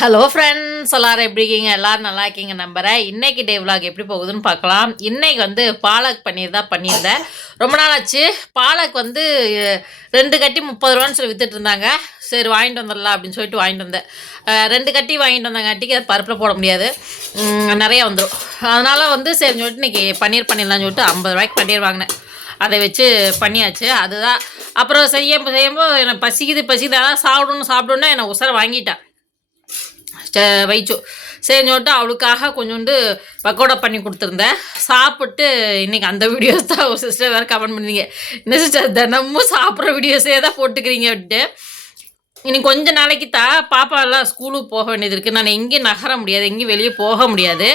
Hello friends எல்லாரும் எப்படி இருக்கீங்க? எல்லாரும் நல்லா இருக்கீங்க நம்புகிறேன் இன்னைக்கு டே விலாக் எப்படி போகுதுன்னு பார்க்கலாம். இன்னைக்கு வந்து பாலக் பன்னீர் தான் பண்ணியிருந்தேன் ரொம்ப நாள் ஆச்சு. பாலக் வந்து ரெண்டு கட்டி முப்பது ரூபான்னு சொல்லி வித்துட்டு இருந்தாங்க. சரி வாங்கிட்டு வந்துடலாம் அப்படின்னு சொல்லிட்டு வாங்கிட்டு வந்தேன். ரெண்டு கட்டி வாங்கிட்டு வந்தாங்காட்டிக்கு அது பருப்பில் போட முடியாது. நிறையா வந்துடும் அதனால் வந்து சரி சொல்லிட்டு இன்னைக்கு பன்னீர் பண்ணிடலாம்னு சொல்லிட்டு ஐம்பது ரூபாய்க்கு பன்னீர் வாங்கினேன். அதை வச்சு பண்ணியாச்சு. அதுதான். அப்புறம் செய்ய செய்யும்போது எனக்கு பசிக்குது பசிக்குது. அதான் சாப்பிடணும் சாப்பிடணுன்னா என்னை உசரை வாங்கிட்டேன். வைச்சோ சரின்னு சொல்லிட்டு அவளுக்காக கொஞ்சோண்டு பக்கோடா பண்ணி கொடுத்துருந்தேன். சாப்பிட்டு இன்றைக்கி அந்த வீடியோஸ் தான் ஒரு சிஸ்டர் வேறு கமெண்ட் பண்ணீங்க. என்ன சிஸ்டர் தினமும் சாப்பிட்ற வீடியோஸே தான் போட்டுக்கிறீங்க அப்படின்ட்டு. இனி கொஞ்ச நாளைக்கு தான் பாப்பாலாம் ஸ்கூலுக்கு போக வேண்டியது இருக்குது நான் எங்கேயும் நகர முடியாது எங்கேயும் வெளியே போக முடியாது.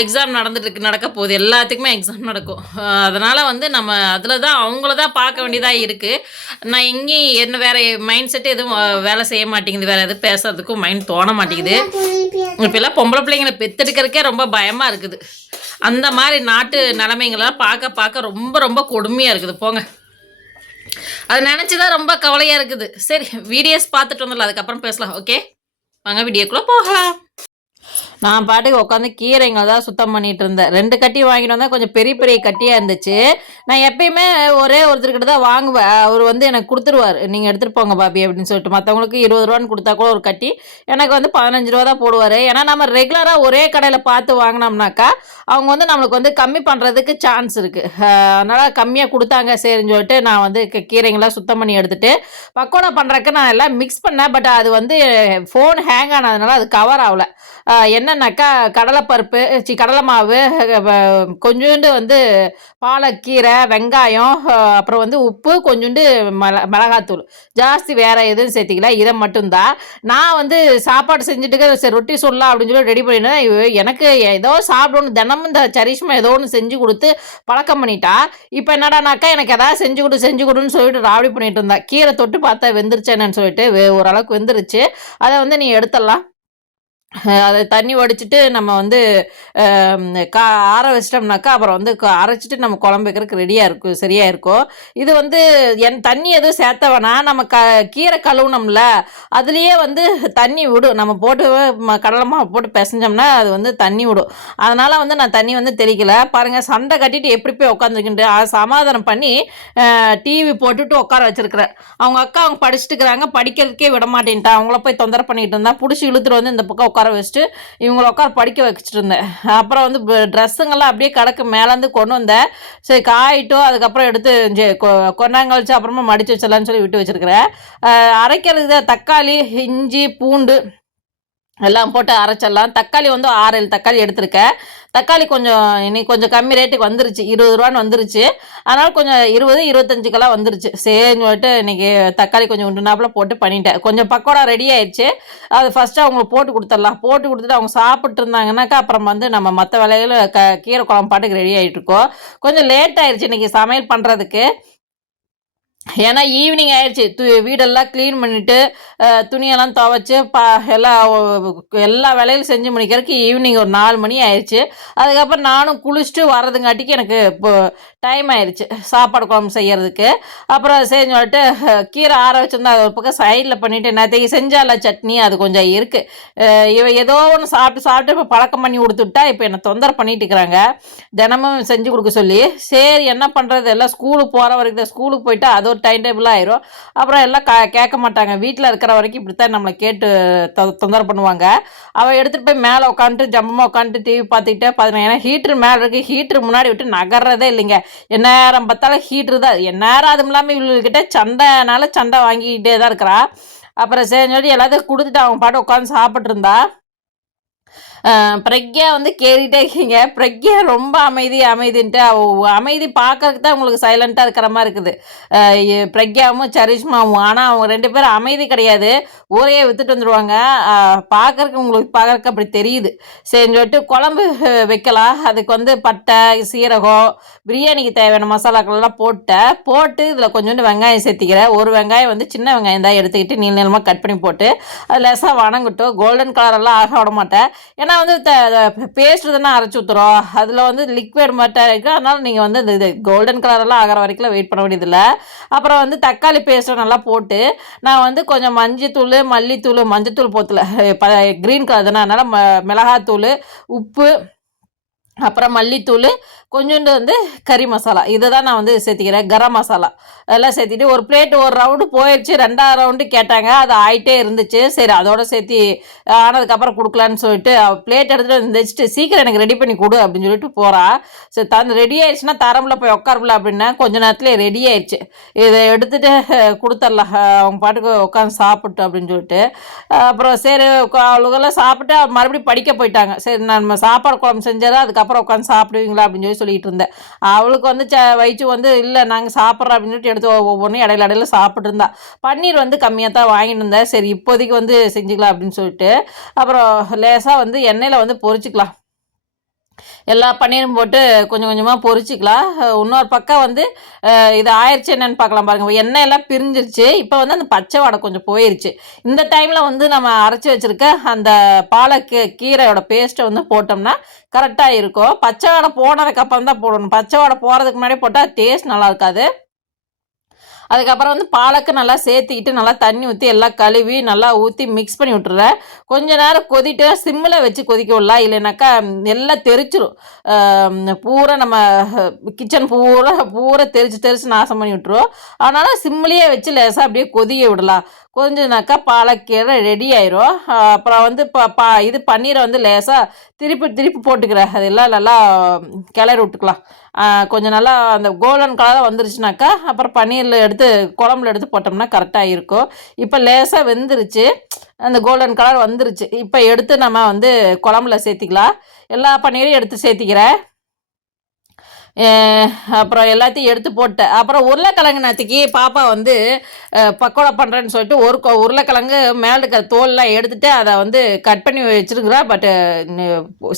எக்ஸாம் நடந்துட்டு நடக்க போகுது எல்லாத்துக்குமே எக்ஸாம் நடக்கும். அதனால் வந்து நம்ம அதில் தான் அவங்கள தான் பார்க்க வேண்டியதாக இருக்குது நான் எங்கேயும் என்ன வேறு மைண்ட் செட்டு எதுவும் வேலை செய்ய மாட்டேங்குது. வேறு எதுவும் பேசுறதுக்கும் மைண்ட் தோண மாட்டேங்குது. இப்போல்லாம் பொம்பளை பிள்ளைங்களை பெத்தெடுக்கிறதுக்கே ரொம்ப பயமாக இருக்குது. அந்த மாதிரி நாட்டு நிலைமைங்களாம் பார்க்க பார்க்க ரொம்ப ரொம்ப கொடுமையாக இருக்குது. போங்க. அது நினச்சி தான் ரொம்ப கவலையாக இருக்குது. சரி வீடியோஸ் பார்த்துட்டு வந்துடலாம். அதுக்கப்புறம் பேசலாம். ஓகே வாங்க வீடியோக்குள்ளே போகலாம். நான் பாட்டுக்கு உட்காந்து கீரைங்க தான் சுத்தம் பண்ணிட்டு இருந்தேன் ரெண்டு கட்டி வாங்கிட்டு வந்தா கொஞ்சம் பெரிய பெரிய கட்டியாக இருந்துச்சு. நான் எப்பயுமே ஒரே ஒருத்தர்கிட்ட தான் வாங்குவேன். அவர் வந்து எனக்கு கொடுத்துருவார். நீங்கள் எடுத்துகிட்டு போங்க பாபி அப்படின்னு சொல்லிட்டு. மற்றவங்களுக்கு இருபது ரூபான்னு கொடுத்தா கூட ஒரு கட்டி. எனக்கு வந்து பதினஞ்சு ரூபா தான் போடுவார். ஏன்னா நம்ம ரெகுலராக ஒரே கடையில் பார்த்து வாங்கினோம்னாக்கா அவங்க வந்து நம்மளுக்கு வந்து கம்மி பண்ணுறதுக்கு சான்ஸ் இருக்குது அதனால் கம்மியாக கொடுத்தாங்க. சரின்னு சொல்லிட்டு நான் வந்து கீரைங்களாம் சுத்தம் பண்ணி எடுத்துட்டு பக்கோடா பண்ணுறக்கு நான் எல்லாம் மிக்ஸ் பண்ணேன். பட் அது வந்து ஃபோன் ஹேங் ஆனதுனால அது கவர் ஆகல. என்னன்னாக்கா கடலைப்பருப்பு சி கடலை மாவு கொஞ்சோண்டு வந்து பாலக்கீரை வெங்காயம் அப்புறம் வந்து உப்பு கொஞ்சோண்டு மிள மிளகாத்தூள். ஜாஸ்தி வேறு எதுவும் சேர்த்திக்கல. இதை மட்டும்தான். நான் வந்து சாப்பாடு செஞ்சுட்டு சரி ரொட்டி சொல்லலாம் அப்படின்னு சொல்லி ரெடி பண்ணிட்டேன் எனக்கு ஏதோ சாப்பிடணும். தினமும் இந்த சரிஷ்மா ஏதோ ஒன்று செஞ்சு கொடுத்து பழக்கம் பண்ணிட்டா. இப்போ என்னடானாக்கா எனக்கு எதாவது செஞ்சு கொடு செஞ்சு கொடுன்னு சொல்லிட்டு ராவடி பண்ணிட்டு இருந்தா. கீரை தொட்டு பார்த்தா வெந்துருச்சேன்னு சொல்லிட்டு வே- ஓரளவுக்கு வெந்துருச்சு. அதை வந்து நீ எடுத்துடலாம். அதை தண்ணி வடிச்சிட்டு நம்ம வந்து கா ஆற வச்சிட்டோம்னாக்கா அப்புறம் வந்து அரைச்சிட்டு நம்ம குழம்பு வைக்கிறதுக்கு ரெடியாக இருக்கும் சரியாக இருக்கும் இது வந்து என் தண்ணி எதுவும் சேர்த்த வேணாம் நம்ம க கீரை கழுவுனோம்ல அதுலேயே வந்து தண்ணி விடும். நம்ம போட்டு கடலை மாவு போட்டு பிசைஞ்சோம்னா அது வந்து தண்ணி விடும். அதனால் வந்து நான் தண்ணி வந்து தெளிக்கல. பாருங்கள் சண்டை கட்டிட்டு எப்படி போய் உட்காந்துக்கிட்டு சமாதானம் பண்ணி டிவி போட்டுட்டு உட்கார வச்சுருக்குறேன். அவங்க அக்கா அவங்க படிச்சுட்டு இருக்கிறாங்க படிக்கிறதுக்கே விட மாட்டேன்ட்டா அவங்கள போய் தொந்தரவு பண்ணிட்டு இருந்தால் பிடிச்சி இழுத்துட்டு வந்து இந்த பக்கம் உட்கார வச்சுட்டு இவங்கள உட்கார படிக்க வச்சுட்டு இருந்தேன். அப்புறம் வந்து ட்ரெஸ்ஸுங்கெல்லாம் அப்படியே கடக்கு. மேலேருந்து கொண்டு வந்தேன். சரி காயிட்டும் அதுக்கப்புறம் எடுத்து ஜெ- கொ- கொண்டாங்கழிச்சு அப்புறமா மடித்து வச்சிடலான்னு சொல்லி விட்டு வச்சுருக்கிறேன். அரைக்கிறது தக்காளி இஞ்சி பூண்டு எல்லாம் போட்டு அரைச்சிடலாம். தக்காளி வந்து ஆறு ஏழு தக்காளி எடுத்திருக்கேன். தக்காளி கொஞ்சம் இன்னைக்கு கொஞ்சம் கம்மி ரேட்டுக்கு வந்துருச்சு. இருபது ரூபான்னு வந்துருச்சு. அதனால் கொஞ்சம் இருபது இருபத்தஞ்சுக்கெல்லாம் வந்துருச்சு. சரின்னு சொல்லிட்டு இன்னைக்கு தக்காளி கொஞ்சம் உண்டுனாப்பில் போட்டு பண்ணிட்டேன். கொஞ்சம் பக்கோடா ரெடி ஆயிடுச்சு அது ஃபஸ்ட்டு அவங்களுக்கு போட்டு கொடுத்துடலாம். போட்டு கொடுத்துட்டு அவங்க சாப்பிட்டு இருந்தாங்கன்னாக்கா அப்புறம் வந்து நம்ம மற்ற வேலைகள் க கீரை குழம்பு பாட்டுக்கு ரெடி ஆகிட்டு இருக்கோம். கொஞ்சம் லேட் ஆயிடுச்சு இன்னைக்கு சமையல் பண்ணுறதுக்கு ஏன்னா ஈவினிங் ஆயிடுச்சு து வீடெல்லாம் க்ளீன் பண்ணிவிட்டு துணியெல்லாம் துவைச்சு பா எல்லா எல்லா வேலையும் செஞ்சு முடிக்கிறதுக்கு ஈவினிங் ஒரு நாலு மணி ஆயிடுச்சு அதுக்கப்புறம் நானும் குளிச்சுட்டு வர்றதுங்காட்டிக்கு எனக்கு இப்போ டைம் ஆயிடுச்சு சாப்பாடு குழம்பு செய்கிறதுக்கு அப்புறம் சரின்னு சொல்லிட்டு கீரை ஆற வச்சிருந்தா அது ஒரு பக்கம் சைடில் பண்ணிவிட்டு நேற்றுக்கு செஞ்சால சட்னி அது கொஞ்சம் இருக்குது இவ ஏதோ ஒன்று சாப்பிட்டு சாப்பிட்டு இப்போ பழக்கம் பண்ணி கொடுத்துட்டா இப்போ என்னை தொந்தரவு பண்ணிட்டு இருக்கிறாங்க. தினமும் செஞ்சு கொடுக்க சொல்லி சரி என்ன பண்ணுறது எல்லாம் ஸ்கூலுக்கு போகிற வரைக்கும் தான் ஸ்கூலுக்கு போயிட்டு அது ஒரு டைம் டேபிள் ஆயிரும். அப்புறம் எல்லாம் க கேட்க மாட்டாங்க. வீட்டில் இருக்கிற வரைக்கும் இப்படி தான் நம்மளை கேட்டு தொ தொந்தரவு பண்ணுவாங்க. அவள் எடுத்துகிட்டு போய் மேலே உட்காந்துட்டு ஜம்மமாக உட்காந்துட்டு டிவி பார்த்துக்கிட்டே பார்த்துனேன் ஏன்னா ஹீட்ரு மேலே இருக்குது ஹீட்ரு முன்னாடி விட்டு நகர்றதே இல்லைங்க. எந்நேரம் பார்த்தாலும் ஹீட்ரு தான் எந்நேரம் அதுவும் இல்லாமல் இவங்கக்கிட்ட சண்டைனால சண்டை வாங்கிக்கிட்டே தான் இருக்கிறா. அப்புறம் சரி சொல்லி எல்லாத்தையும் கொடுத்துட்டு அவங்க பாட்டு உட்காந்து சாப்பிட்டு இருந்தா. பிரக்யா வந்து கேட்டுகிட்டே இருக்கீங்க. பிரக்யா ரொம்ப அமைதி அமைதின்ட்டு அமைதி பார்க்கறதுக்கு தான் உங்களுக்கு சைலண்ட்டாக இருக்கிற மாதிரி இருக்குது. பிரக்யாவும் சரிஷ்மாவும். ஆனால் அவங்க ரெண்டு பேரும் அமைதி கிடையாது. ஊரையே வித்துட்டு வந்துடுவாங்க பார்க்கறக்கு உங்களுக்கு பார்க்குறக்கு அப்படி தெரியுது. சரின்னு சொல்லிட்டு குழம்பு வைக்கலாம். அதுக்கு வந்து பட்டை சீரகம் பிரியாணிக்கு தேவையான மசாலாக்கள்லாம் போட்டேன் போட்டு இதில் கொஞ்சோண்டு வெங்காயம் சேர்த்திக்கிறேன். ஒரு வெங்காயம் வந்து சின்ன வெங்காயம் தான் எடுத்துக்கிட்டு நீள் நீளமாக கட் பண்ணி போட்டு அது லேசாக வணங்கிட்டோம். கோல்டன் கலரெல்லாம் ஆக விட மாட்டேன். ஏன்னா ஏன்னா வந்து பேஸ்ட் தானே அரைச்சி ஊற்றுறோம் அதில் வந்து லிக்விட் மட்டும் இருக்குது அதனால் நீங்கள் வந்து இந்த இது கோல்டன் கலரெல்லாம் ஆகிற வரைக்கும் வெயிட் பண்ண வேண்டியதில்லை. அப்புறம் வந்து தக்காளி பேஸ்ட்டை நல்லா போட்டு நான் வந்து கொஞ்சம் மஞ்சத்தூள் மல்லித்தூள் மஞ்சத்தூள் போத்தில். க்ரீன் கலர் தானே. அதனால் ம மிளகாத்தூள் உப்பு அப்புறம் மல்லித்தூள் கொஞ்சோண்டு வந்து கறி மசாலா. இதை தான் நான் வந்து சேர்த்திக்கிறேன். கரம் மசாலா. எல்லாம் சேர்த்திட்டு ஒரு பிளேட் ஒரு ரவுண்டு போயிடுச்சு ரெண்டாவது ரவுண்டு கேட்டாங்க. அது ஆயிட்டே இருந்துச்சு. சரி அதோட சேர்த்தி ஆனதுக்கப்புறம் கொடுக்கலான்னு சொல்லிட்டு பிளேட் எடுத்துகிட்டு வந்து வச்சுட்டு சீக்கிரம் எனக்கு ரெடி பண்ணி கொடு அப்படின்னு சொல்லிட்டு போகிறா சரி தந்து ரெடி ஆயிடுச்சுன்னா தரமில் போய் உட்காரல அப்படின்னா கொஞ்ச நேரத்துலேயே ரெடி ஆயிடுச்சு. இதை எடுத்துகிட்டு கொடுத்துர்லாம். அவங்க பாட்டுக்கு உட்காந்து சாப்பிட்டு அப்படின்னு சொல்லிட்டு. அப்புறம் சரி அவளுக்கெல்லாம் சாப்பிட்டு மறுபடியும் படிக்க போயிட்டாங்க. சரி நம்ம சாப்பாடு குழம்பு செஞ்சதை அதுக்கப்புறம் உட்காந்து சாப்பிடுவீங்களா அப்படின்னு சொல்லி சொல்லிட்டு இருந்தேன் அவளுக்கு வந்து ச வயிற்று வந்து இல்லை நாங்கள் சாப்பிட்றோம் அப்படின்னு எடுத்து ஒவ்வொன்றும் இடையில இடையில சாப்பிட்டு இருந்தா பன்னீர் வந்து கம்மியாக தான் வாங்கிட்டு இருந்தேன் சரி இப்போதைக்கு வந்து செஞ்சுக்கலாம் அப்படின்னு சொல்லிட்டு. அப்புறம் லேசாக வந்து எண்ணெயில் வந்து பொறிச்சிக்கலாம் எல்லா பன்னீரும் போட்டு கொஞ்சம் கொஞ்சமாக பொரிச்சிக்கலாம். இன்னொரு பக்கம் வந்து இது ஆயிடுச்சு என்னென்னு பார்க்கலாம் பாருங்கள் எண்ணெய் எல்லாம் பிரிஞ்சிருச்சு. இப்போ வந்து அந்த பச்சை வடை கொஞ்சம் போயிருச்சு. இந்த டைமில் வந்து நம்ம அரைச்சி வச்சுருக்க அந்த பாலக்கு கீரையோட பேஸ்ட்டை வந்து போட்டோம்னா கரெக்டாக இருக்கும். பச்சை வடை போனதுக்கப்புறம் தான் போடணும். பச்சை வடை போகிறதுக்கு முன்னாடி போட்டால் டேஸ்ட் நல்லா இருக்காது. அதுக்கப்புறம் வந்து பாலக்கு நல்லா சேர்த்திக்கிட்டு நல்லா தண்ணி ஊற்றி எல்லாம் கழுவி நல்லா ஊற்றி மிக்ஸ் பண்ணி விட்டுறேன் கொஞ்ச நேரம் கொதிட்டு சிம்மில் வச்சு கொதிக்க விடலாம் இல்லைனாக்கா எல்லாம் தெரிச்சிரும். பூரா நம்ம கிச்சன் பூரா பூரா தெரிச்சு தெரிச்சு நாசம் பண்ணி விட்டுருவோம் அதனால் சிம்மிலேயே வச்சு லேசாக அப்படியே கொதிய விடலாம். கொஞ்சம்னாக்கா பாலக்கீரை ரெடி ஆயிரும். அப்புறம் வந்து ப பா இது பன்னீரை வந்து லேசாக திருப்பி திருப்பி போட்டுக்கிறேன். அதெல்லாம் நல்லா கிளறி விட்டுக்கலாம். கொஞ்சம் நல்லா அந்த கோல்டன் கலராக வந்துருச்சுனாக்கா அப்புறம் பன்னீரில் எடுத்து குழம்புல எடுத்து போட்டோம்னா கரெக்டாக இருக்கும். இப்போ லேசாக வெந்துருச்சு. அந்த கோல்டன் கலர் வந்துருச்சு. இப்போ எடுத்து நம்ம வந்து குழம்புல சேர்த்திக்கலாம். எல்லா பன்னீரையும் எடுத்து சேர்த்திக்கிறேன். அப்புறம் எல்லாத்தையும் எடுத்து போட்டேன். அப்புறம் உருளைக்கிழங்கு நேற்றுக்கு பாப்பா வந்து பக்கோடா பண்ணுறேன்னு சொல்லிட்டு ஒரு உருளைக்கிழங்கு மேலே இருக்கிற தோல்லாம் எடுத்துகிட்டு அதை வந்து கட் பண்ணி வச்சுருக்குறா. பட்டு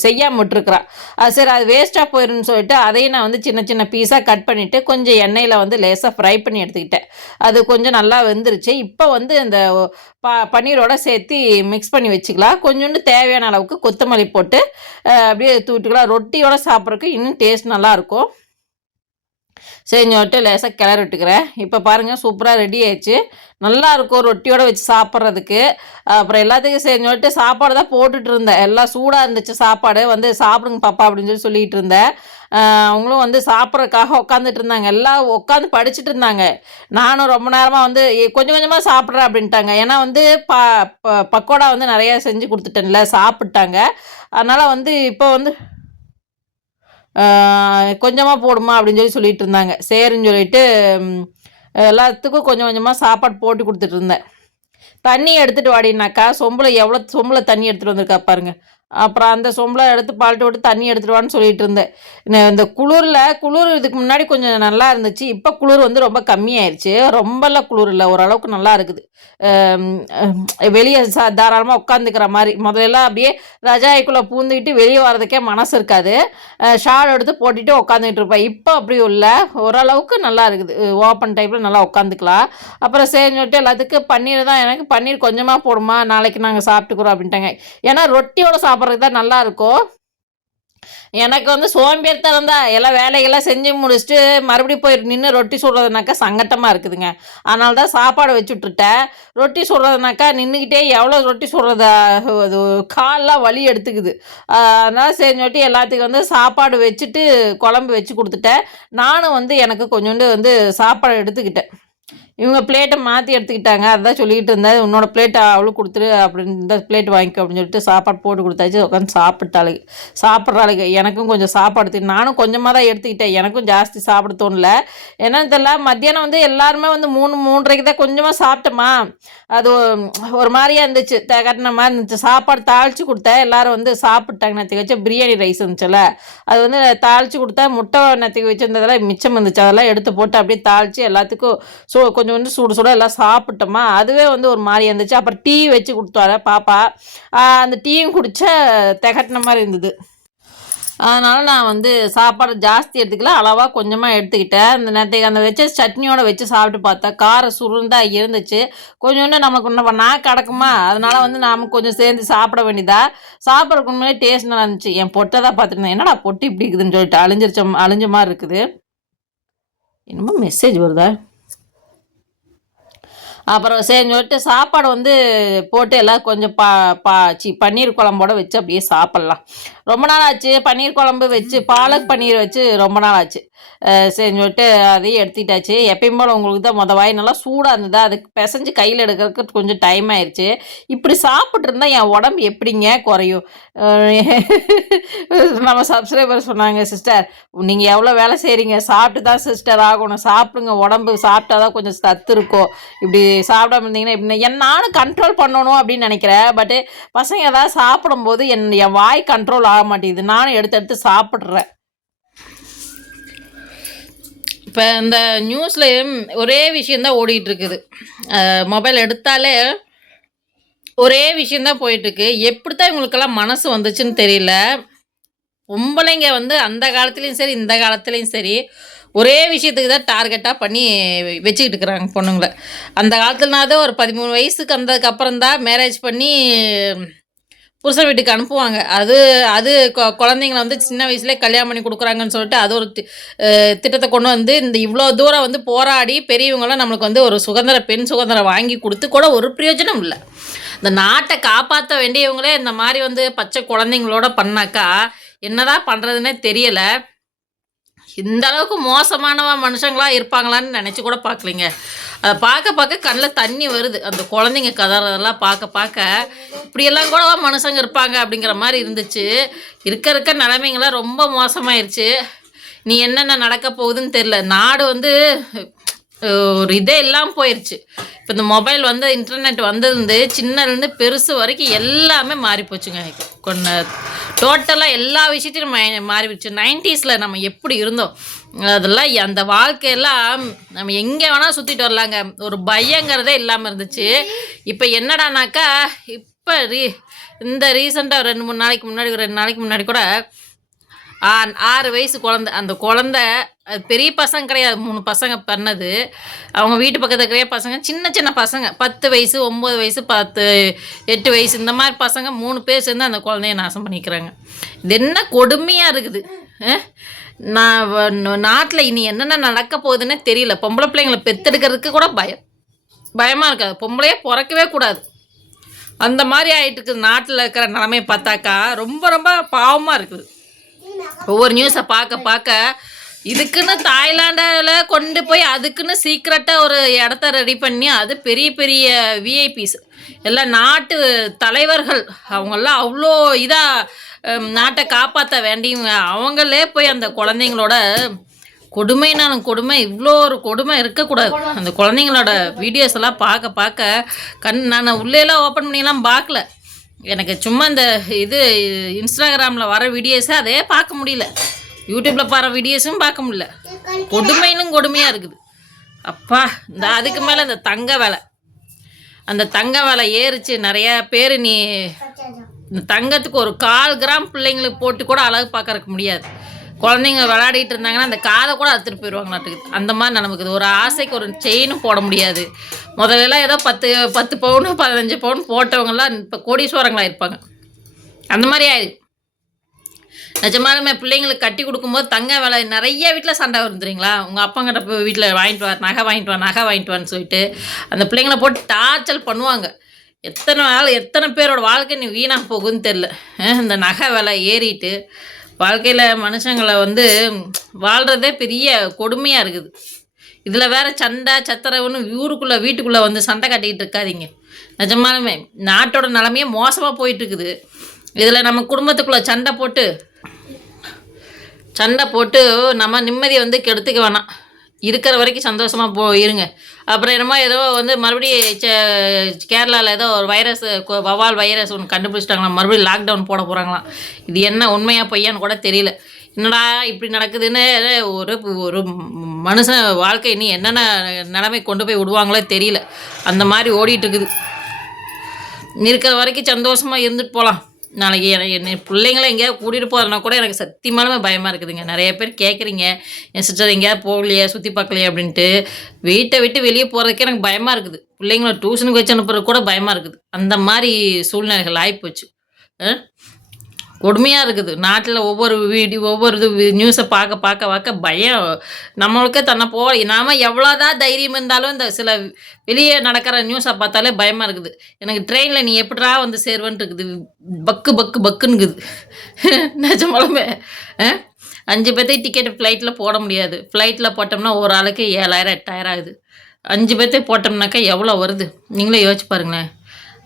செய்யாமல் விட்டுருக்குறா. அது சரி அது வேஸ்ட்டாக போயிருன்னு சொல்லிட்டு அதையும் நான் வந்து சின்ன சின்ன பீஸாக கட் பண்ணிவிட்டு கொஞ்சம் எண்ணெயில் வந்து லேசாக ஃப்ரை பண்ணி எடுத்துக்கிட்டேன். அது கொஞ்சம் நல்லா வெந்துருச்சு. இப்போ வந்து இந்த ப பன்னீரோட சேர்த்து மிக்ஸ் பண்ணி வச்சுக்கலாம். கொஞ்சோண்டு தேவையான அளவுக்கு கொத்தமல்லி போட்டு அப்படியே தூட்டுக்கலாம் ரொட்டியோட சாப்பிட்றதுக்கு இன்னும் டேஸ்ட் நல்லாயிருக்கும் செஞ்சு விட்டு லேசாக கிளறி விட்டுக்கிறேன் இப்போ பாருங்கள் சூப்பராக ரெடி ஆயிடுச்சு. நல்லா இருக்கும் ரொட்டியோடு வச்சு சாப்பிட்றதுக்கு. அப்புறம் எல்லாத்துக்கும் செஞ்சு விட்டு சாப்பாடு தான் போட்டுட்டு இருந்தேன் எல்லாம் சூடாக இருந்துச்சு சாப்பாடு. வந்து சாப்பிடுங்க பாப்பா அப்படின்னு சொல்லி சொல்லிகிட்டு இருந்தேன் அவங்களும் வந்து சாப்பிட்றதுக்காக உட்காந்துட்டு இருந்தாங்க. எல்லாம் உட்காந்து படிச்சுட்டு இருந்தாங்க. நானும் ரொம்ப நேரமாக வந்து கொஞ்சம் கொஞ்சமாக சாப்பிட்றேன் அப்படின்ட்டாங்க. ஏன்னா வந்து ப பக்கோடா வந்து நிறையா செஞ்சு கொடுத்துட்டேன்ல சாப்பிட்டாங்க. அதனால் வந்து இப்போ வந்து கொஞ்சமாக போடுமா அப்படின்னு சொல்லி சொல்லிட்டு இருந்தாங்க சரின்னு சொல்லிட்டு எல்லாத்துக்கும் கொஞ்சம் கொஞ்சமாக சாப்பாடு போட்டு கொடுத்துட்டு இருந்தேன். தண்ணி எடுத்துகிட்டு வாடினாக்கா சொம்பில் எவ்வளோ சொம்பில் தண்ணி எடுத்துகிட்டு வந்திருக்கா பாருங்கள் அப்புறம் அந்த சொம்பில் எடுத்து பால்ட்டு விட்டு தண்ணி எடுத்துடுவான்னு சொல்லிட்டு இருந்தேன். இந்த குளிரில் குளிர் இதுக்கு முன்னாடி கொஞ்சம் நல்லா இருந்துச்சு. இப்போ குளிர் வந்து ரொம்ப கம்மியாயிருச்சு. ரொம்பலாம் குளிர் இல்லை. ஓரளவுக்கு நல்லா இருக்குது. வெளியே தாராளமாக உட்காந்துக்கிற மாதிரி. முதலெல்லாம் அப்படியே ரஜாய்க்குள்ளே பூந்துக்கிட்டு வெளியே வர்றதுக்கே மனசு இருக்காது. ஷால் எடுத்து போட்டுட்டு உட்காந்துக்கிட்டு இருப்பேன். இப்போ அப்படி இல்லை. ஓரளவுக்கு நல்லா இருக்குது. ஓப்பன் டைப்பில் நல்லா உட்காந்துக்கலாம். அப்புறம் சரி சொல்லிட்டு எல்லாத்துக்கும் பன்னீர் தான் எனக்கு. பன்னீர் கொஞ்சமாக போடுமா? நாளைக்கு நாங்கள் சாப்பிட்டுக்குறோம் அப்படின்ட்டாங்க. ஏன்னா ரொட்டியோட சாப்பிட்றதுக்கு தான் நல்லாயிருக்கும். எனக்கு வந்து சோம்பேறித்தனம் தான். எல்லாம் வேலைகள்லாம் செஞ்சு முடிச்சுட்டு மறுபடியும் போய் நின்று ரொட்டி சுடுறதுனாக்கா சங்கட்டமாக இருக்குதுங்க. அதனால தான் சாப்பாடு வச்சுட்டுட்டேன் ரொட்டி சுடுறதுனாக்கா நின்றுக்கிட்டே எவ்வளோ ரொட்டி சுடுறத அது கால்லாம் வலி எடுத்துக்குது. அதனால் சரி எல்லாத்துக்கும் வந்து சாப்பாடு வச்சுட்டு குழம்பு வச்சு கொடுத்துட்டேன். நானும் வந்து எனக்கு கொஞ்சோண்டு வந்து சாப்பாடு எடுத்துக்கிட்டேன். இவங்க பிளேட்டை மாற்றி எடுத்துக்கிட்டாங்க. அதான் சொல்லிகிட்டு இருந்தேன். உன்னோட பிளேட்டை அவளுக்கு கொடுத்துரு அப்படின்னு இந்த பிளேட் வாங்கிக்கோ அப்படின்னு சொல்லிட்டு சாப்பாடு போட்டு கொடுத்தாச்சு. உட்காந்து சாப்பிட்டாளுக்கு சாப்பிட்றாளுக்கு எனக்கும் கொஞ்சம் சாப்பாடு நானும் கொஞ்சமாக தான் எடுத்துக்கிட்டேன். எனக்கும் ஜாஸ்தி சாப்பிட தோணல. என்னன்னு தெரியல மத்தியானம் வந்து எல்லாருமே வந்து மூணு மூன்றரைக்கு தான் கொஞ்சமாக சாப்பிட்டோமா. அது ஒரு மாதிரியாக இருந்துச்சு. கட்டின மாதிரி இருந்துச்சு. சாப்பாடு தாளித்து கொடுத்தேன் எல்லோரும் வந்து சாப்பிட்டாங்க. நேற்றுக்கு வச்ச பிரியாணி ரைஸ் இருந்துச்சுல்ல. அது வந்து தாளித்து கொடுத்தா முட்டை நேற்றுக்கு வச்சுருந்ததெல்லாம் மிச்சம் இருந்துச்சு. அதெல்லாம் எடுத்து போட்டு அப்படியே தாளித்து எல்லாத்துக்கும் ஸோ கொஞ்சம் வந்து சூடு சுட எல்லாம் சாப்பிட்டோமா அதுவே வந்து ஒரு மாதிரி இருந்துச்சு. அப்புறம் டீ வச்சு கொடுத்தாரு பாப்பா. அந்த டீயும் குடித்த திகட்டின மாதிரி இருந்தது. அதனால் நான் வந்து சாப்பாடு ஜாஸ்தி எடுத்துக்கல அளவாக கொஞ்சமாக எடுத்துக்கிட்டேன். இந்த நேரத்துக்கு அந்த வச்ச சட்னியோடு வச்சு சாப்பிட்டு பார்த்தா காரம் சுருந்தாக இருந்துச்சு. கொஞ்சோண்டு நமக்கு இன்னும் நான் கிடக்குமா? அதனால் வந்து நாம் கொஞ்சம் சேர்ந்து சாப்பிட வேண்டியதா? சாப்பிட்றதுக்கு முன்னாடி டேஸ்ட் நல்லா இருந்துச்சு. என் பொட்டை தான் பார்த்துருந்தேன். என்னடா பொட்டு இப்படி இருக்குதுன்னு சொல்லிட்டு அழிஞ்சிருச்ச அழிஞ்ச மாதிரி இருக்குது. என்னமோ மெசேஜ் வருதா? அப்புறம் சரி சொல்லிட்டு சாப்பாடு வந்து போட்டு எல்லாம் கொஞ்சம் பா பா சி பன்னீர் குழம்போட வச்சு அப்படியே சாப்பிட்லாம். ரொம்ப நாள் ஆச்சு பன்னீர் குழம்பு வச்சு பாலக் பன்னீர் வச்சு ரொம்ப நாள் ஆச்சு சரின்னு சொல்லிட்டு அதையும் எடுத்துக்கிட்டாச்சு. எப்பயும் போல் உங்களுக்கு தான் மொதல் வாய் நல்லா சூடாக இருந்தது? அதுக்கு பிசைஞ்சு கையில் எடுக்கிறதுக்கு கொஞ்சம் டைம் ஆயிடுச்சு இப்படி சாப்பிட்ருந்தா என் உடம்பு எப்படிங்க குறையும்? நம்ம சப்ஸ்கிரைபர் சொன்னாங்க சிஸ்டர் நீங்கள் எவ்வளோ வேலை செய்கிறீங்க சாப்பிட்டு தான் சிஸ்டர் ஆகணும். சாப்பிடுங்க. உடம்பு சாப்பிட்டா தான் கொஞ்சம் சத்து இருக்கும். இப்படி சாப்பிடாம இருந்தீங்கன்னா இப்படி என் நானும் கண்ட்ரோல் பண்ணணும் அப்படின்னு நினைக்கிறேன். பட்டு பசங்க ஏதாவது சாப்பிடும்போது என் என் வாய் கண்ட்ரோல் ஆக மாட்டேங்குது. நானும் எடுத்து எடுத்து சாப்பிட்றேன். இப்போ இந்த நியூஸில் ஒரே விஷயந்தான் ஓடிட்டுருக்குது. மொபைல் எடுத்தாலே ஒரே விஷயந்தான் போயிட்டுருக்கு. எப்படி தான் இவங்களுக்கெல்லாம் மனசு வந்துச்சுன்னு தெரியல. பொம்பளைங்க வந்து அந்த காலத்துலேயும் சரி இந்த காலத்துலேயும் சரி ஒரே விஷயத்துக்கு தான் டார்கெட்டாக பண்ணி வச்சுக்கிட்டு இருக்கிறாங்க பொண்ணுங்களை. அந்த காலத்துலனாதான் ஒரு பதிமூணு வயசுக்கு வந்ததுக்கப்புறம் தான் மேரேஜ் பண்ணி புருஷன் வீட்டுக்கு அனுப்புவாங்க. அது அது கொ- குழந்தைங்கள வந்து சின்ன வயசுலேயே கல்யாணம் பண்ணி கொடுக்குறாங்கன்னு சொல்லிட்டு அது ஒரு திட்டத்தை கொண்டு வந்து இந்த இவ்வளோ தூரம் வந்து போராடி பெரியவங்களாம் நம்மளுக்கு வந்து ஒரு சுதந்திர பெண் சுதந்திரம் வாங்கி கொடுத்து கூட ஒரு பிரயோஜனம் இல்லை. இந்த நாட்டை காப்பாற்ற வேண்டியவங்களே இந்த மாதிரி வந்து பச்சை குழந்தைங்களோட பண்ணாக்கா என்னதான் பண்ணுறதுனே தெரியலை. இந்த அளவுக்கு மோசமானவ மனுஷங்களா இருப்பாங்களான்னு நினச்சி கூட பார்க்கலிங்க. அதை பார்க்க பார்க்க கண்ணில் தண்ணி வருது. அந்த குழந்தைங்க கதறதெல்லாம் பார்க்க பார்க்க இப்படியெல்லாம் கூட மனுஷங்க இருப்பாங்க அப்படிங்கிற மாதிரி இருந்துச்சு. இருக்க இருக்க நிலைமைங்களாம் ரொம்ப மோசமாயிருச்சு. நீ என்னென்ன நடக்க போகுதுன்னு தெரில நாடு வந்து ஒரு இதே இல்லாமல் போயிடுச்சு இப்போ இந்த மொபைல் வந்து இன்டர்நெட் வந்ததுலேருந்து சின்னதுலேருந்து பெருசு வரைக்கும் எல்லாமே மாறி போச்சுங்க கொண்ட டோட்டலாக எல்லா விஷயத்தையும் மாறிடுச்சு மாறி போச்சு நைன்டிஸில் நம்ம எப்படி இருந்தோம்? அதெல்லாம் அந்த வாழ்க்கையெல்லாம் நம்ம எங்கே வேணால் சுற்றிட்டு வரலாங்க. ஒரு பயங்கிறதே இல்லாமல் இருந்துச்சு. இப்போ என்னடானாக்கா இப்போ ரீ இந்த ரீசெண்டாக ரெண்டு மூணு நாளைக்கு முன்னாடி ஒரு ரெண்டு நாளைக்கு முன்னாடி கூட ஆறு வயசு குழந்த அந்த குழந்த அது பெரிய பசங்க கிடையாது. மூணு பசங்க பண்ணது. அவங்க வீட்டு பக்கத்தில் இருக்கிற பசங்க சின்ன சின்ன பசங்க. பத்து வயசு ஒம்பது வயசு பத்து எட்டு வயசு இந்த மாதிரி பசங்க மூணு பேர் சேர்ந்து அந்த குழந்தைய நாசம் பண்ணிக்கிறாங்க. இது என்ன கொடுமையாக இருக்குது. நான் நாட்டில் இனி என்னென்ன நடக்க போகுதுன்னே தெரியல. பொம்பளை பிள்ளைங்களை பெத்தெடுக்கிறதுக்கு கூட பயம். பயமாக இருக்காது. பொம்பளையே பிறக்கவே கூடாது. அந்த மாதிரி ஆகிட்டு இருக்குது. நாட்டில் இருக்கிற நிலமையை பார்த்தாக்கா ரொம்ப ரொம்ப பாவமாக இருக்குது. ஒவ்வொரு நியூஸை பார்க்க பார்க்க இதுக்குன்னு தாய்லாண்டில் கொண்டு போய் அதுக்குன்னு சீக்கிரட்டாக ஒரு இடத்த ரெடி பண்ணி அது பெரிய பெரிய விஐபிஸ் எல்லாம் நாட்டு தலைவர்கள் அவங்கெல்லாம் அவ்வளோ இதாக நாட்டை காப்பாற்ற வேண்டியும் அவங்களே போய் அந்த குழந்தைங்களோட கொடுமைனாலும் கொடுமை இவ்வளோ ஒரு கொடுமை இருக்கக்கூடாது. அந்த குழந்தைங்களோட வீடியோஸ் எல்லாம் பார்க்க பார்க்க கண் நான் உள்ளேலாம் ஓப்பன் பண்ணியெல்லாம் பார்க்கல. எனக்கு சும்மா இந்த இது இன்ஸ்டாகிராமில் வர வீடியோஸை அதே பார்க்க முடியல. யூடியூப்பில் பாரு வீடியோஸும் பார்க்க முடியல. கொடுமையிலும் கொடுமையாக இருக்குது. அப்பா இந்த அதுக்கு மேலே இந்த தங்க வேலை. அந்த தங்க விலை ஏறிச்சு. நிறையா பேர் நீ இந்த தங்கத்துக்கு ஒரு கால் கிராம் பிள்ளைங்களுக்கு போட்டு கூட அழகு பார்க்கறதுக்கு முடியாது. குழந்தைங்க விளையாடிட்டு இருந்தாங்கன்னா அந்த காதை கூட அறுத்துட்டு போயிடுவாங்களாட்டுக்குது அந்த மாதிரி நமக்கு ஒரு ஆசைக்கு ஒரு செயினும் போட முடியாது. முதல்லலாம் ஏதோ பத்து பத்து பவுனு பதினஞ்சு பவுன் போட்டவங்கலாம் இப்போ கோடீஸ்வரங்களாக இருப்பாங்க. அந்த மாதிரி ஆயிடுது நிஜமாலுமே பிள்ளைங்களுக்கு கட்டி கொடுக்கும்போது தங்க விலை நிறைய வீட்டில் சண்டை வந்துடுறீங்களா உங்கள் அப்பங்கிட்ட போய் வீட்டில் வாங்கிட்டு வா நகை வாங்கிட்டு வா நகை வாங்கிட்டு வான்னு சொல்லிட்டு அந்த பிள்ளைங்களை போட்டு டார்ச்சல் பண்ணுவாங்க. எத்தனை நாள் எத்தனை பேரோட வாழ்க்கை நீ வீணாக போகுதுன்னு தெரில இந்த நகை விலை ஏறிட்டு வாழ்க்கையில் மனுஷங்களை வந்து வாழ்கிறதே பெரிய கொடுமையாக இருக்குது. இதில் வேற சண்டை சத்திரவுன்னு ஊருக்குள்ளே வீட்டுக்குள்ளே வந்து சண்டை கட்டிக்கிட்டு இருக்காதீங்க. நிஜமாலுமே நாட்டோட நிலமையே மோசமாக போயிட்டுருக்குது. இதில் நம்ம குடும்பத்துக்குள்ளே சண்டை போட்டு சண்டை போட்டு நம்ம நிம்மதியை வந்து கெடுத்துக்க வேணாம். இருக்கிற வரைக்கும் சந்தோஷமாக போ இருங்க. அப்புறம் என்னமோ ஏதோ வந்து மறுபடியும் கேரளாவில் ஏதோ ஒரு வைரஸ் வவால் வைரஸ் ஒன்று கண்டுபிடிச்சிட்டாங்களாம். மறுபடியும் லாக்டவுன் போட போகிறாங்களாம் இது என்ன உண்மையாக பொய்யான்னு கூட தெரியல. என்னடா இப்படி நடக்குதுன்னு ஒரு ஒரு மனுஷன் வாழ்க்கை இனி என்னென்ன நிலைமை கொண்டு போய் விடுவாங்களோ தெரியல. அந்த மாதிரி ஓடிட்டு இருக்குது. இருக்கிற வரைக்கும் சந்தோஷமாக இருந்துட்டு போகலாம் நாளைக்கு எனக்கு என்ன பிள்ளைங்கள எங்கேயாவது கூட்டிகிட்டு போகிறதுனா கூட எனக்கு சத்தியமாலுமே பயமாக இருக்குதுங்க. நிறைய பேர் கேட்குறீங்க என் சிஸ்டர் எங்கேயாவது போகலையே சுற்றி பார்க்கலையே அப்படின்ட்டு. வீட்டை விட்டு வெளியே போகிறதுக்கே எனக்கு பயமாக இருக்குது. பிள்ளைங்கள டியூஷனுக்கு வச்சு அனுப்புறது கூட பயமாக இருக்குது. அந்த மாதிரி சூழ்நிலைகள் ஆகிப்போச்சு கொடுமையாக இருக்குது. நாட்டில் ஒவ்வொரு வீடியோ ஒவ்வொரு இது நியூஸை பார்க்க பார்க்க பார்க்க பயம். நம்மளுக்கே தன்னை போ நாம எவ்வளோதான் தைரியம் இருந்தாலும் இந்த சில வெளியே நடக்கிற நியூஸை பார்த்தாலே பயமாக இருக்குது. எனக்கு ட்ரெயினில் நீ எப்படா வந்து சேருவன்ட்டு இருக்குது? பக்கு பக்கு பக்குன்னுக்குது. நிஜமாலுமே. அஞ்சு பேர்த்தையும் டிக்கெட் ஃப்ளைட்டில் போட முடியாது. ஃப்ளைட்டில் போட்டோம்னா ஒரு ஆளுக்கு ஏழாயிரம் எட்டாயிரம் ஆகுது. அஞ்சு பேர்த்தையும் போட்டோம்னாக்கா எவ்வளோ வருது? நீங்களே யோசிச்சு பாருங்களேன்.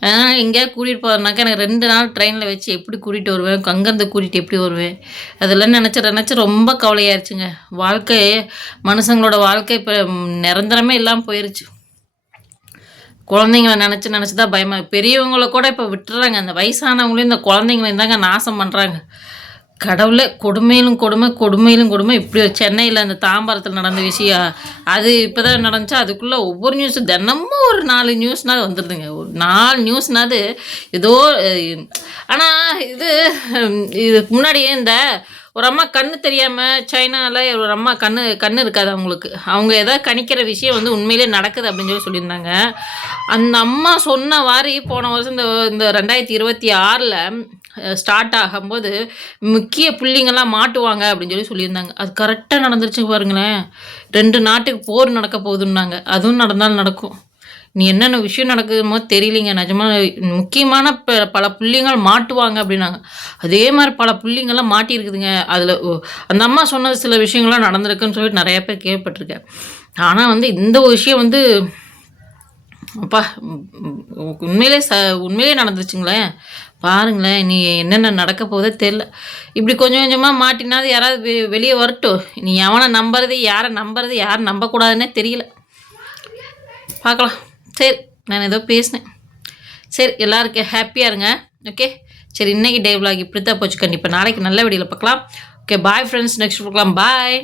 எங்கேயாவது கூட்டிகிட்டு போகிறனாக்கா எனக்கு ரெண்டு நாள் ட்ரெயினில் வச்சு எப்படி கூட்டிகிட்டு வருவேன் அங்கேருந்து கூட்டிகிட்டு எப்படி வருவேன்? அதெல்லாம் நினச்சி நினச்சி ரொம்ப கவலையாயிருச்சுங்க. வாழ்க்கை மனுஷங்களோட வாழ்க்கை இப்போ நிரந்தரமே இல்லாமல் போயிருச்சு. குழந்தைங்கள நினச்சி நினச்சி தான் பயமாக பெரியவங்கள கூட இப்போ விட்டுறாங்க. அந்த வயசானவங்களையும் இந்த குழந்தைங்களையும் தாங்க நாசம் பண்ணுறாங்க கடவுளே கொடுமையிலும் கொடுமை கொடுமையிலும் கொடுமை. இப்படி சென்னையில் அந்த தாம்பரத்தில் நடந்த விஷயம் அது இப்போ தான் நடந்துச்சு? அதுக்குள்ளே ஒவ்வொரு நியூஸும் தினமும் ஒரு நாலு நியூஸ்னாவது வந்துடுதுங்க ஒரு நாலு நியூஸ்னாது ஏதோ ஆனால் இது இதுக்கு முன்னாடியே இந்த ஒரு அம்மா கண்ணு தெரியாமல் சைனாவில் ஒரு அம்மா கண்ணு கண்ணு இருக்காது அவங்களுக்கு. அவங்க எதாவது கணிக்கிற விஷயம் வந்து உண்மையிலே நடக்குது அப்படின்னு சொல்லி சொல்லியிருந்தாங்க. அந்த அம்மா சொன்ன வாரி போன வருஷம் இந்த இந்த ரெண்டாயிரத்தி இருபத்தி ஆறில் ஸ்டார்ட் ஆகும்போது முக்கிய புள்ளிங்கெல்லாம் மாட்டுவாங்க அப்படின்னு சொல்லி சொல்லியிருந்தாங்க. அது கரெக்டாக நடந்துருச்சு பாருங்களேன். ரெண்டு நாட்டுக்கு போர் நடக்க போகுதுன்னாங்க. அதுவும் நடந்தாலும் நடக்கும். நீ என்னென்ன விஷயம் நடக்குதுமோ தெரியலிங்க. நிஜமாக முக்கியமான ப பல புள்ளிங்கள் மாட்டுவாங்க அப்படின்னாங்க. அதே மாதிரி பல புள்ளிங்கள்லாம் மாட்டியிருக்குதுங்க. அதில் அந்த அம்மா சொன்னது சில விஷயங்கள்லாம் நடந்திருக்குன்னு சொல்லிட்டு நிறையா பேர் கேள்விப்பட்டிருக்கேன். ஆனால் வந்து இந்த விஷயம் வந்து அப்பா உண்மையிலே ச உண்மையிலே நடந்துச்சுங்களேன் பாருங்களேன் நீ என்னென்ன நடக்க போதே தெரில இப்படி கொஞ்சம் கொஞ்சமாக மாட்டினாது யாராவது வெ வெளியே வரட்டும். நீ எவனை நம்புறது யாரை நம்புறது யாரை நம்பக்கூடாதுன்னே தெரியல. பார்க்கலாம். சரி நான் ஏதோ பேசினேன். சரி எல்லாருக்கும் ஹாப்பியாக இருங்க. ஓகே சரி இன்றைக்கி டே vlog இப்படி தான் போச்சு. கண்டிப்பாக நாளைக்கு நல்ல வீடியோவில் பார்க்கலாம். ஓகே பாய் ஃப்ரெண்ட்ஸ் நெக்ஸ்ட் பார்க்கலாம். பாய்